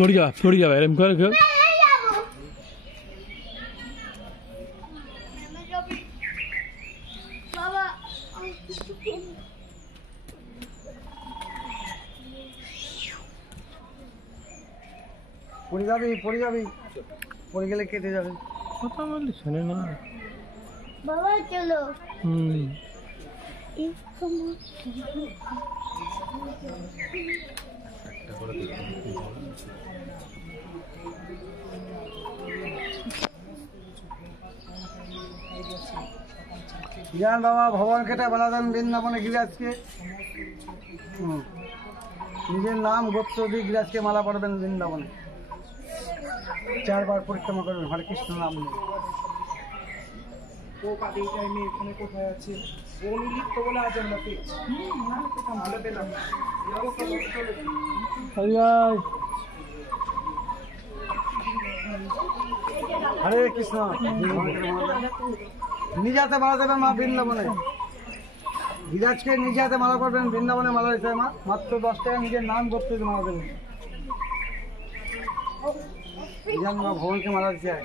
छोड़ जा एरम कर পড়ে যাবি পড়ে গেলে কেটে যাবে কথা বললি শোনে না বাবা চলো জ্ঞান বাবা ভগবান কেটে বলাদান বৃন্দাবনে গিরাজকে নিজের নাম গোত্র দিয়ে গিরাজকে মালা পড়বেন বৃন্দাবনে 4 বার পরিক্রমা করবেন হরে কৃষ্ণ নাম নিয়ে ও পাতি টাইমে এখানে কোথায় আছে ওই লিখতে বলে আজ আমরা পেয়েছি ভালো পেলাম হরে কৃষ্ণ নিজ হাতে মালা দেবেন মা বৃন্দাবনে গিরাজকে নিজ হাতে মালা করবেন বৃন্দাবনে মালা দিতে মা মাত্র 10 টাকা নিজের নাম করতে মালা দেবেন মা ভগবানকে মালা দিতে হয়